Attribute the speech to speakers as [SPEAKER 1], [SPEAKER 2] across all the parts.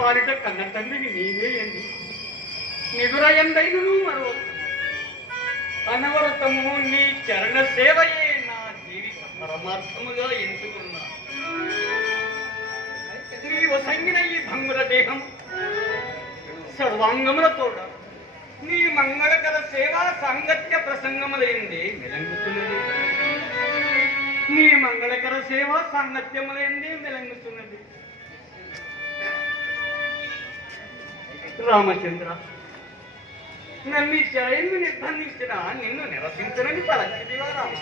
[SPEAKER 1] పాలిట కన్న తండ్రిని నీవే ఎంది? నిదుర ఎందైనను మరో. అనవరతము నీ చరణ సేవయే నా జీవిత పరమార్థముగా ఎంచుకున్నా. నీవు సంగిన ఈ భంగుల దేహం సర్వాంగములతో నీ మంగళకర సేవా సాంగత్య ప్రసంగములైంది మెలంగుతున్నది. నీ మంగళకర సేవా సాంగత్యములైంది మెలంగుతున్నది. రామచంద్ర. నన్ను ఈ నిర్బంధించిన నిన్ను నిరసించనని పలకరిదివా రామ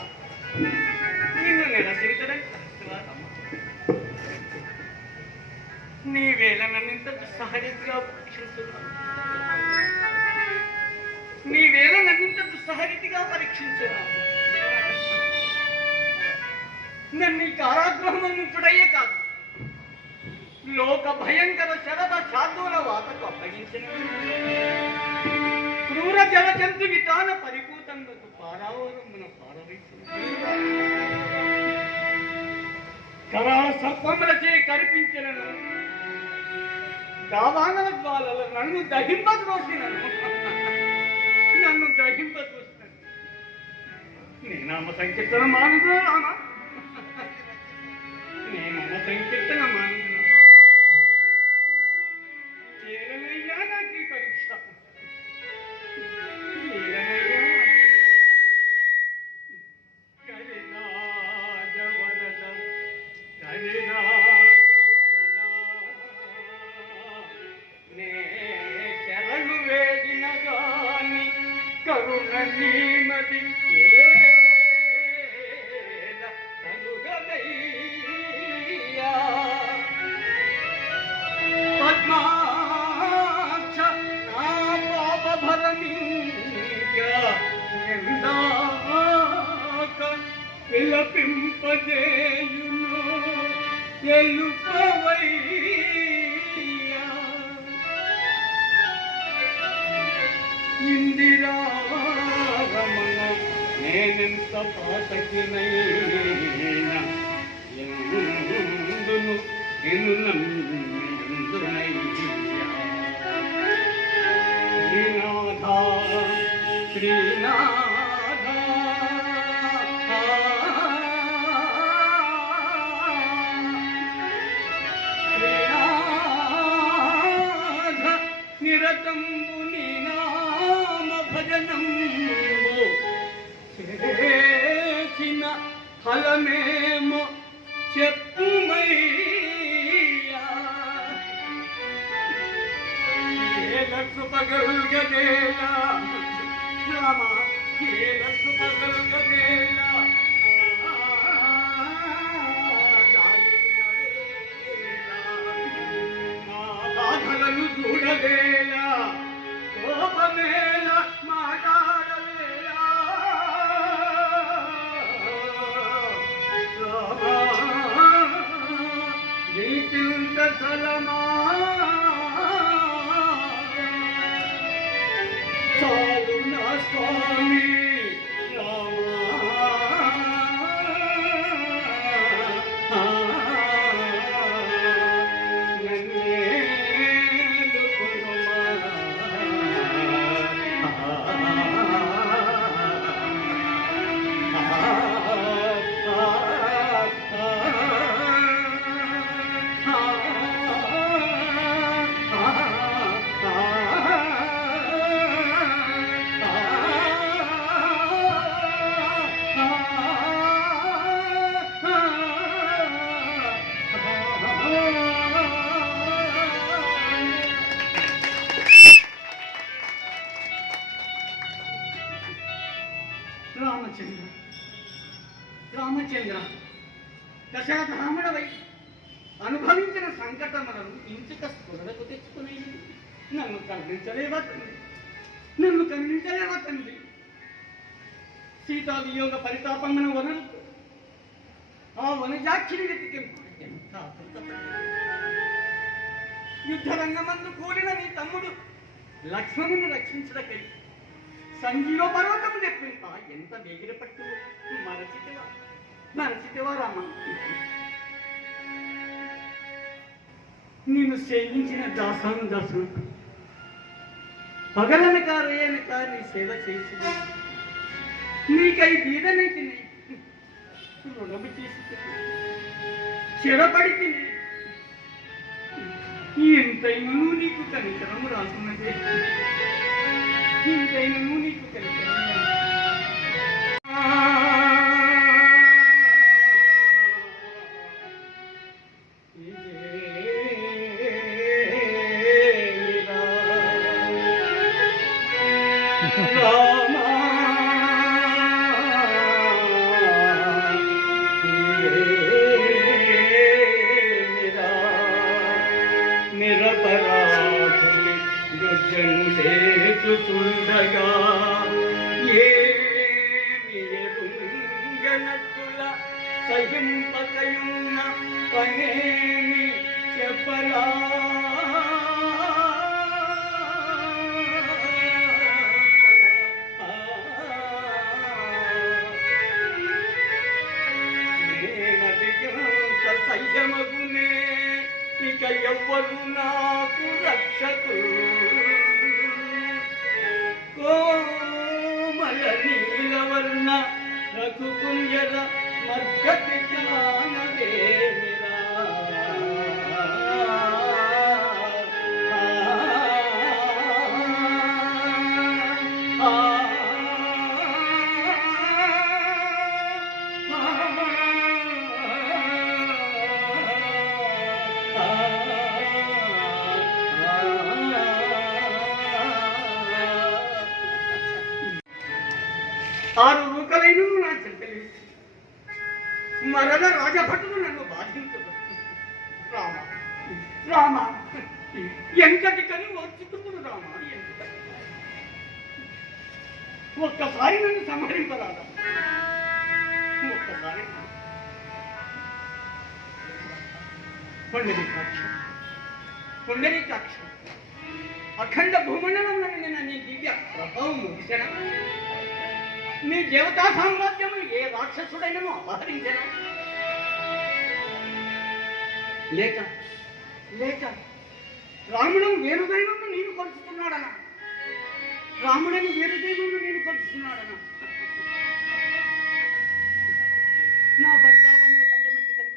[SPEAKER 1] నిన్ను నిరసించనని నీవేళ నన్ను ఇంత దుస్సహరీతిగా పరీక్షించున్నావు నీవేళ నన్ను ఇంత దుస్సహరీతిగా పరీక్షించున్నావు నన్ను ఈ కారాగృహమంతుడయ్యే కాదు. లోక భయంకర శరద శార్దూల వాతకు అప్పగించిన క్రూర జల జంతు విధాన పరిపూతంగా పారావరమున పారవేసిన కరాళ సర్పములచే కనిపించినను దావానల జ్వాలల నన్ను దహింపద్రోసినను నన్ను దహింపద్రోసినను నీ నామ సంకీర్తన మానుదునా నేనామ నీ నామ సంకీర్తన విలపింపజేయును తెలుపవయ్యా ఇందిరారమణ నేనెంత పాతకినైనా. ఎందును నిన్ను నమ్మి ఫలమేమో చెప్పుమయ్యా ఏలకు పగల్గదేలా రామ ఏలకు పగల్గదేలా బాధలను చూడవేలా కోపమేలా నీకింత చాలు నా స్వామి. లక్ష్మణుని రక్షించడకై. సంజీవ పర్వతం తెప్పింప ఎంత వేగిర పట్టు? మరచితివా మరచితివా రామ? నేను సేవించిన దాసాను దాసు. పగలనక రేయనక నీ సేవ చేసి నీకై బీదనైతే రుణము చేసి చెరపడి తిని నీకు కనికరము రాసున్నదే ఇంతైనను నీకు కనికరము చెప్పరా సంయమగునే ఇక ఎవ్వరు నాకు రక్షకు. కోమల నీలవర్ణ రఘుకుంజర మధ్యతి ఆరు రూకలైన నా చెట్టలేదు మరల రాజభటుడు నన్ను బాధించదు రామ రామ ఎంతటికని వర్చితుడు రామ ఒక్కసారి నన్ను సంహరింపరాదా? ఒక్కసారి. పండుగ దేవతా సామ్రాజ్యము ఏ రాక్షసుడైనను అపహరించను? లేక లేక రాముడు వేరు దైవంను నేను కలుసుకున్నాడనా రాముడని వేరు దైవంను నేను కలుసుకున్నాడనా నా పరితాపములకు అందమెట్టుకను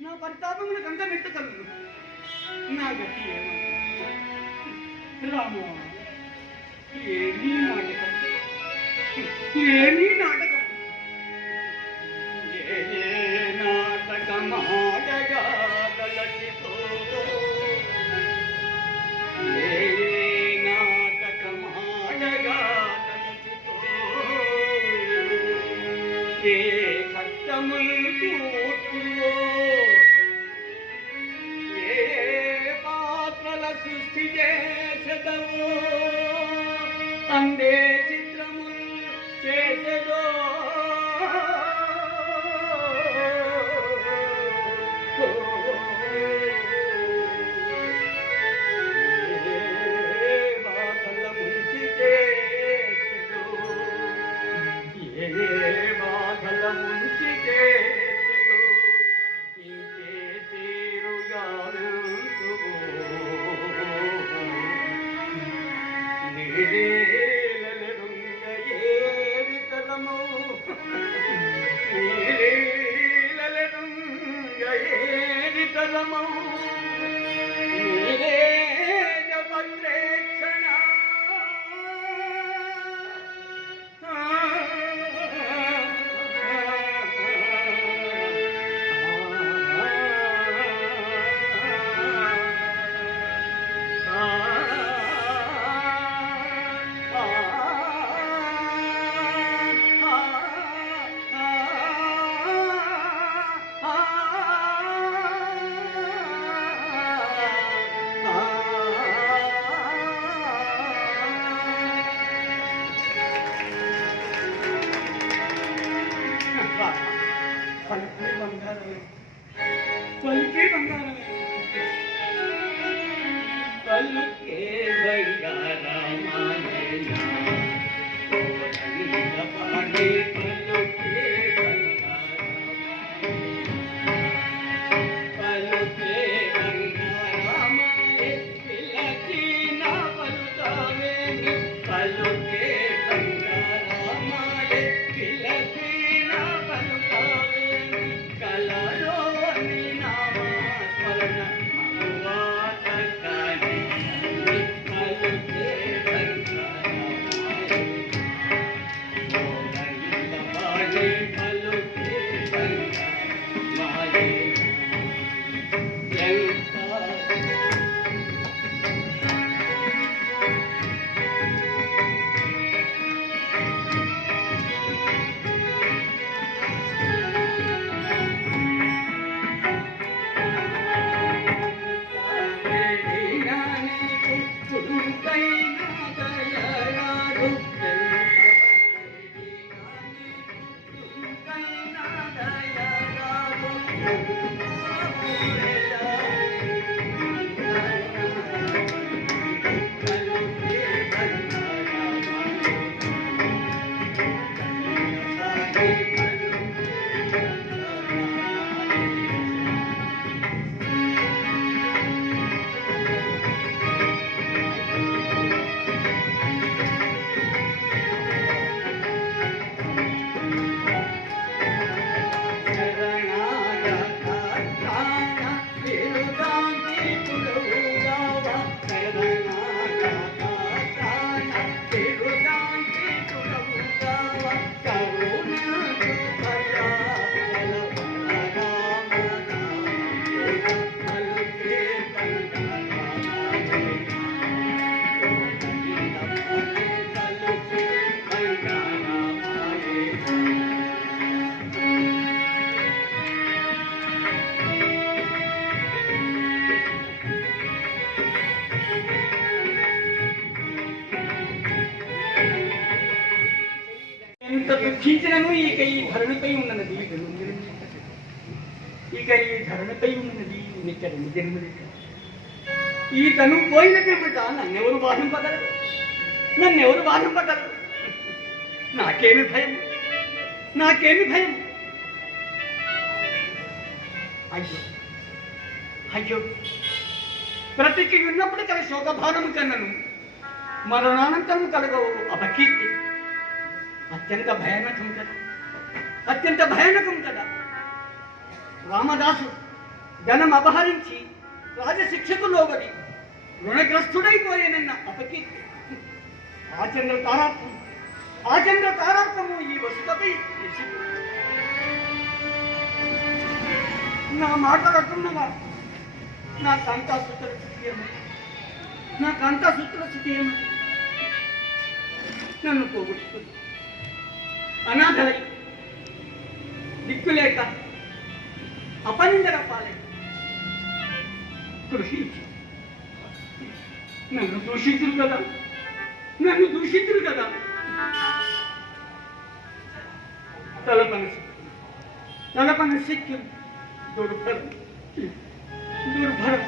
[SPEAKER 1] నా పరితాపములకు అందమెట్టుకను నా గతి రాము ఏమీ మాట ஏனி நாட రెండు ఈ తను పోయిన పిమ్మట నన్నెవరు బాధింపగలరు? నన్నెవరు బాధింపగలరు? నాకేమి భయం? నాకేమి భయం? అయ్యో అయ్యో. బ్రతికి ఉన్నప్పుడు కల శోకభారము కన్నను. మరణానంతరం కలగవు అపకీర్తి. అత్యంత భయానకం కదా. అత్యంత భయానకం కదా. రామదాసు ధనం అపహరించి రాజశిక్షకు లోబడి రుణగ్రస్తుడైపోయేనన్న అపకీర్తి. ఆచంద్ర తారాత్వం ఆచంద్ర తారాత్వము ఈ వసుతపై నా మాట రకున్నవా నా కాంతా సూత్ర స్థితి ఏమి నా కాంతా సుత్ర స్థితి ఏమి నన్ను పోగొట్టుకుంది అనాథలై దిక్కులేక అపనిందర పాలే కృషించి నన్ను దూషితులు కదా నన్ను దూషితులు కదా తలపన తలపన శక్యం దుర్భరం దుర్భరం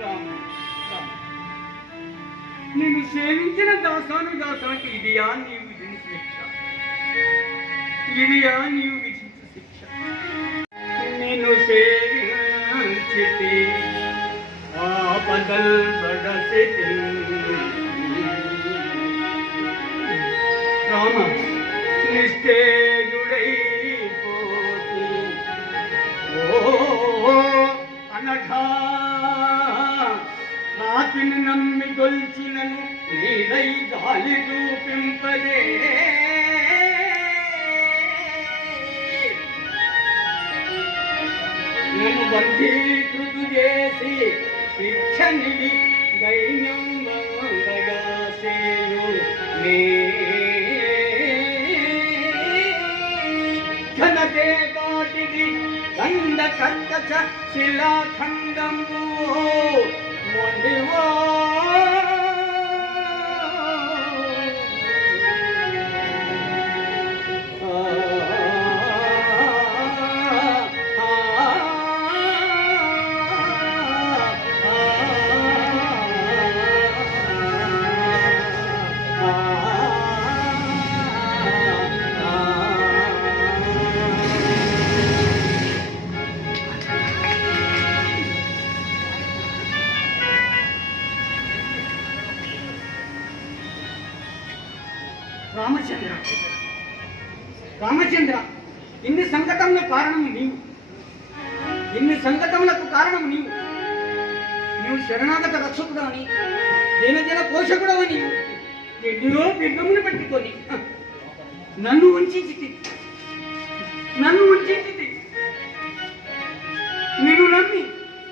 [SPEAKER 1] రామ రామ నేను సేవించిన దాసాను దాసానికి ఇదియా నీవు విధించిన శిక్ష ఇదియా నీవు విధించిన శిక్ష నేను సేవించితి ఆపదల్ పడసితి రామ ఓ అనఘా నాతిని నమ్మి గొల్చినను నీదై గాలి చూపింపదే నన్ను బంధీకృతు చేసి శిక్షనిది దైన్యం బందగా సేయు నే ఘనతే కాటిది కంద కర్కశ శిలాఖండము. మొండివో రామచంద్ర. రామచంద్ర ఇన్ని సంఘటనల కారణము నీవు. ఇన్ని సంఘటనలకు కారణము నీవు. నువ్వు శరణాగత రక్షకుడు అని దీనజన పోషకుడు అని ఎన్నో బిడ్డమును పెట్టుకొని నన్ను ఉంచి నన్ను ఉంచి నిన్ను నమ్మి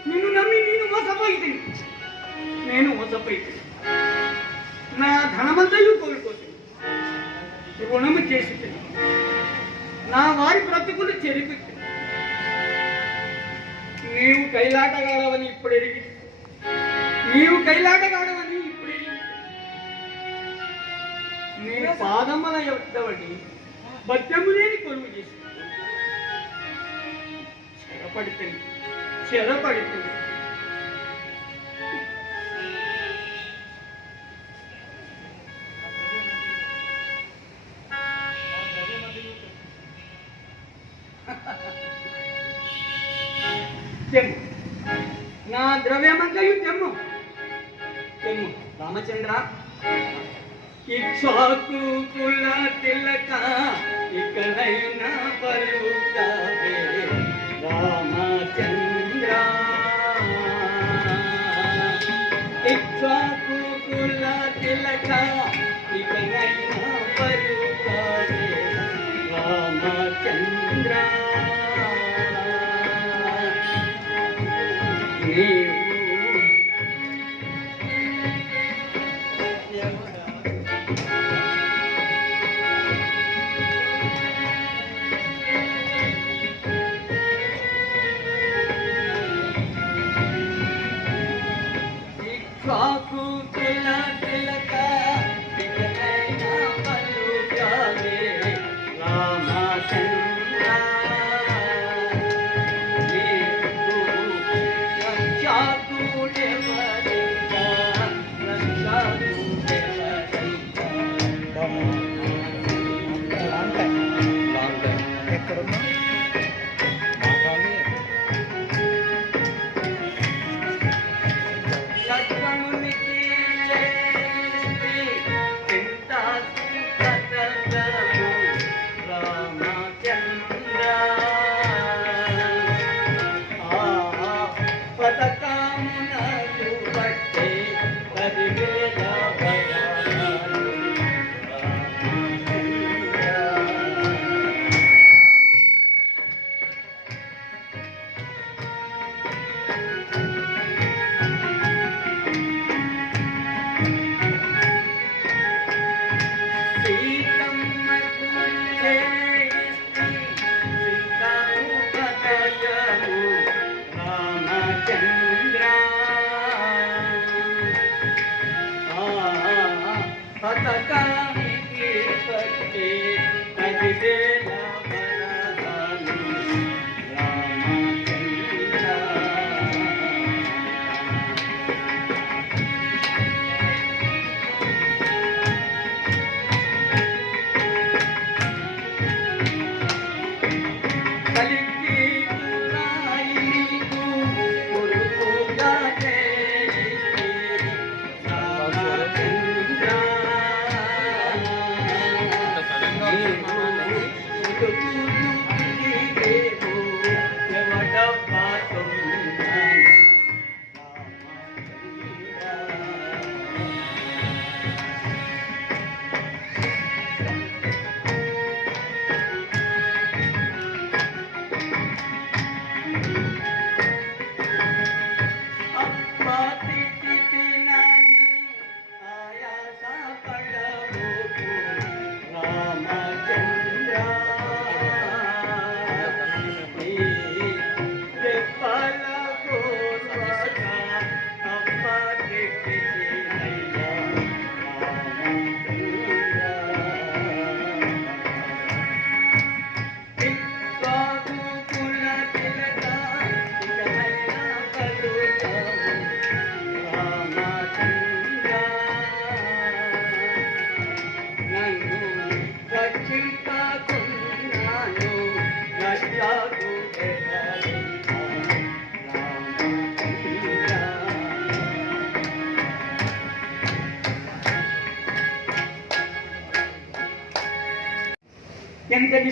[SPEAKER 1] నిన్ను నమ్మి నేను మోసపోయి నేను మోసపోయి నా ధనమంతయు కోల్పోతుంది గుణము చేసి నా వారి బ్రతుకులు చెరిపి నీవు కైలాటగాడవని ఇప్పుడు ఎరిగి నీవు కైలాటగాడవని ఇప్పుడు ఎరిగి నీ పాదముల యొక్కవని బద్దెము లేని కొలువు చేసి చెరపడితే చెరపడితే తెమ్ము నా ద్రవ్యమంతయు తెమ్ము తెమ్ము రామచంద్ర ఇక్షాకు కుల తిలక ఇకనైనా పలుకవే రామచంద్ర ఇక్షాకు కుల తిలక ఇకనైనా పలుకవే రామచంద్ర. నీవు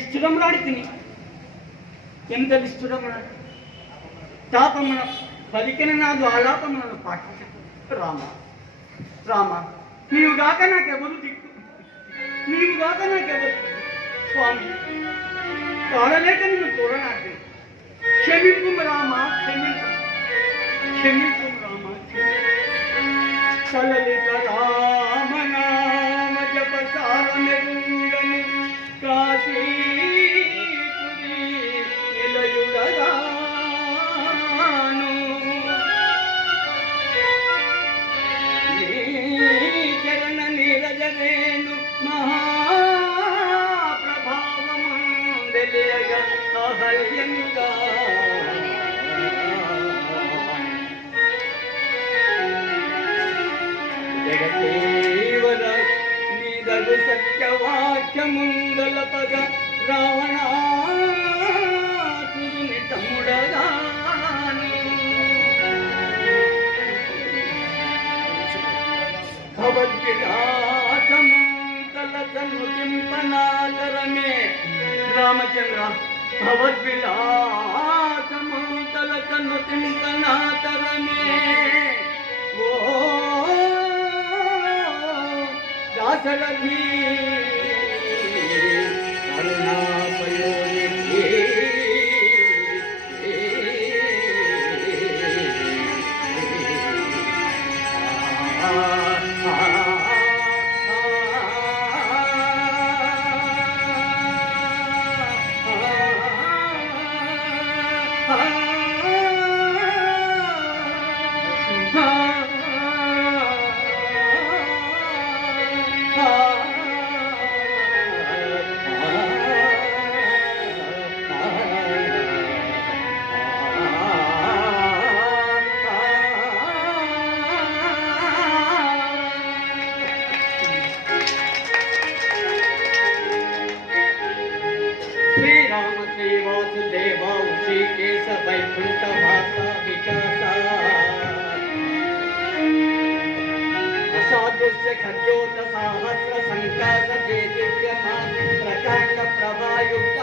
[SPEAKER 1] ವಿಸ್ತುತ ಮಾಡ್ತೀನಿ ಎಂತ ವಿಸ್ತುತ ಮಾಡ ತಾಪಮನ ಬದುಕಿನ ನಾದು ಆಲಾಪಮನನ್ನು ಪಾಠಿಸಿತು ರಾಮ ರಾಮ ನೀವು ಗಾಕನಕ್ಕೆ ಬದು ದಿಕ್ಕು ನೀವು ಗಾಕನಕ್ಕೆ ಬದು ಸ್ವಾಮಿ ತಾಳಲೇಕ ನಿನ್ನ ತೋರಣಾಗ್ತದೆ ಕ್ಷಮಿಪು ರಾಮ ಕ್ಷಮಿಪು ಕ್ಷಮಿಪು ರಾಮ ಕ್ಷಮಿಪು ప్రభాయుక్త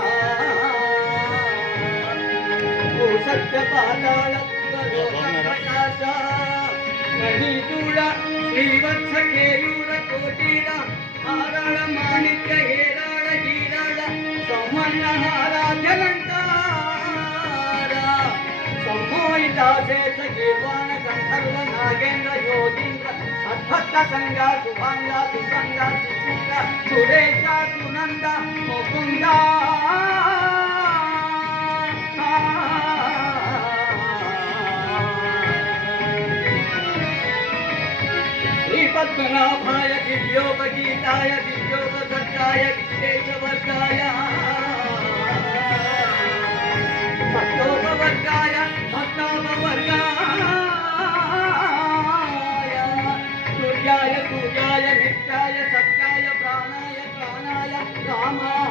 [SPEAKER 1] ఓ సత్య ప్రకాశ మణికూడ శ్రీవత్స కేయూర కోటీర హారాళ మాణిక్య హేరాళ హీరాళ సౌమన్న సమ్మోహితాశేష గీర్వాణ గంధర్వ నాగేంద్ర యోగీంద్ర భక్త సంగ శుభంగ సుసంగ సుచింద సురేష సునంద ముకుంద. పద్మనాభాయ దివ్యోపగీతాయ దివ్యోపసర్గాయ విశ్వేశవర్గాయ భక్తోపవర్గాయ భక్తోపవర్గాయ. 干嘛